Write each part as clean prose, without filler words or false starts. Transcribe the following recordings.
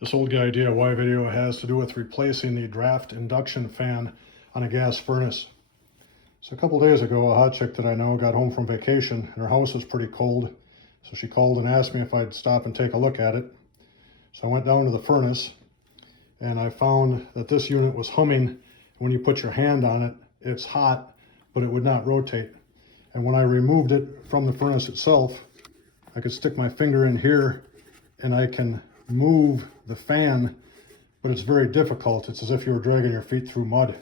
This old guy DIY video has to do with replacing the draft induction fan on a gas furnace. So a couple days ago, a hot chick that I know got home from vacation and her house was pretty cold. So she called and asked me if I'd stop and take a look at it. So I went down to the furnace and I found that this unit was humming. When you put your hand on it, it's hot, but it would not rotate. And when I removed it from the furnace itself, I could stick my finger in here and I can move the fan, but it's very difficult. It's as if you were dragging your feet through mud.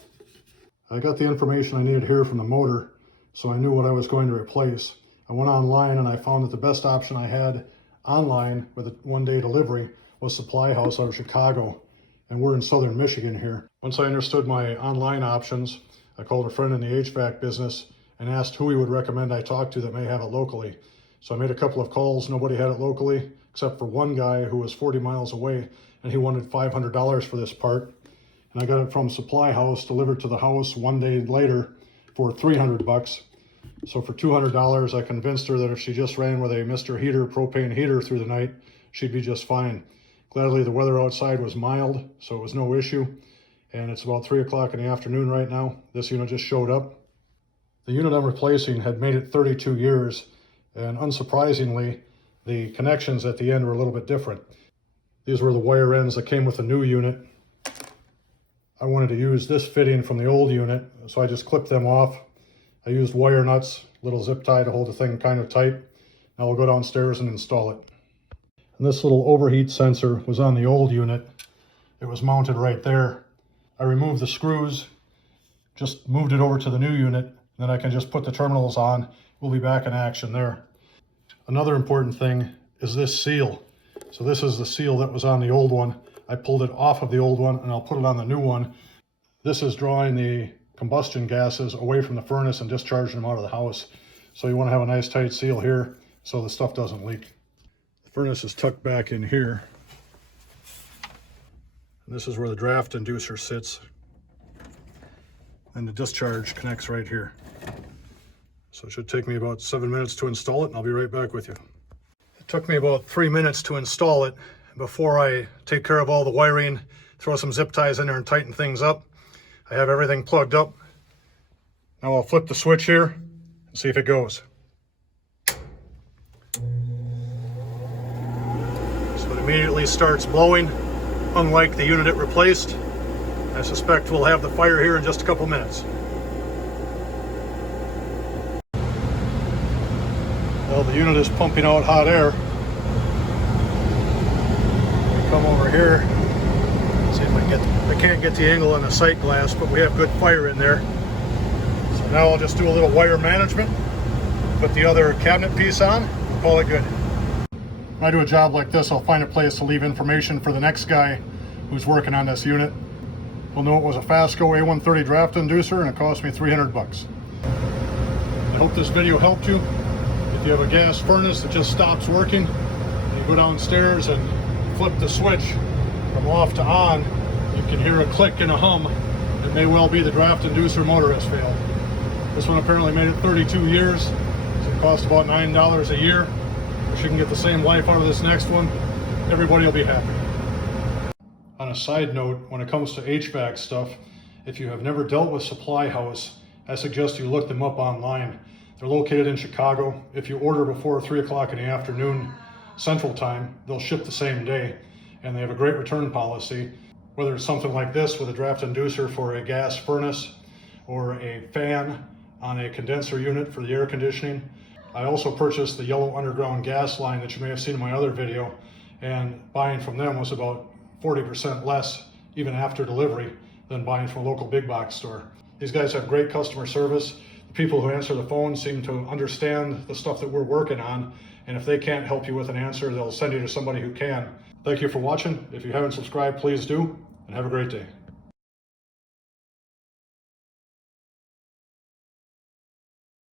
I got the information I needed here from the motor, so I knew what I was going to replace. I went online and I found that the best option I had online with a one-day delivery was Supply House out of Chicago, and we're in southern Michigan here. Once I understood my online options, I called a friend in the HVAC business and asked who he would recommend I talk to that may have it locally. So I made a couple of calls. Nobody had it locally except for one guy who was 40 miles away, and he wanted $500 for this part. And I got it from Supply House, delivered to the house one day later for $300. So for $200, I convinced her that if she just ran with a Mr. Heater propane heater through the night, she'd be just fine. Gladly, the weather outside was mild, so it was no issue. And it's about 3 o'clock in the afternoon right now. This unit just showed up. The unit I'm replacing had made it 32 years, and unsurprisingly, the connections at the end were a little bit different. These were the wire ends that came with the new unit. I wanted to use this fitting from the old unit, so I just clipped them off. I used wire nuts, little zip tie to hold the thing kind of tight. Now I'll go downstairs and install it. And this little overheat sensor was on the old unit. It was mounted right there. I removed the screws, just moved it over to the new unit, and then I can just put the terminals on. We'll be back in action there. Another important thing is this seal. So this is the seal that was on the old one. I pulled it off of the old one and I'll put it on the new one. This is drawing the combustion gases away from the furnace and discharging them out of the house. So you want to have a nice tight seal here so the stuff doesn't leak. The furnace is tucked back in here. And this is where the draft inducer sits. And the discharge connects right here. So it should take me about 7 minutes to install it, and I'll be right back with you. It took me about 3 minutes to install it. Before I take care of all the wiring, throw some zip ties in there and tighten things up, I have everything plugged up. Now I'll flip the switch here and see if it goes. So it immediately starts blowing, unlike the unit it replaced. I suspect we'll have the fire here in just a couple minutes. Well, the unit is pumping out hot air. Come over here, see if I can't get the angle on the sight glass, but we have good fire in there. So now I'll just do a little wire management, put the other cabinet piece on, and call it good. When I do a job like this, I'll find a place to leave information for the next guy who's working on this unit. We'll know it was a Fasco A130 draft inducer and it cost me $300. I hope this video helped you. If you have a gas furnace that just stops working, you go downstairs and flip the switch from off to on, you can hear a click and a hum. It may well be the draft inducer motor has failed. This one apparently made it 32 years, so it costs about $9 a year. If you can get the same life out of this next one, everybody will be happy. On a side note, when it comes to HVAC stuff, if you have never dealt with Supply House, I suggest you look them up online. They're located in Chicago. If you order before 3 o'clock in the afternoon Central Time, they'll ship the same day. And they have a great return policy. Whether it's something like this with a draft inducer for a gas furnace or a fan on a condenser unit for the air conditioning. I also purchased the yellow underground gas line that you may have seen in my other video, and buying from them was about 40% less even after delivery than buying from a local big box store. These guys have great customer service. The people who answer the phone seem to understand the stuff that we're working on, and if they can't help you with an answer, they'll send you to somebody who can. Thank you for watching. If you haven't subscribed, please do, and have a great day.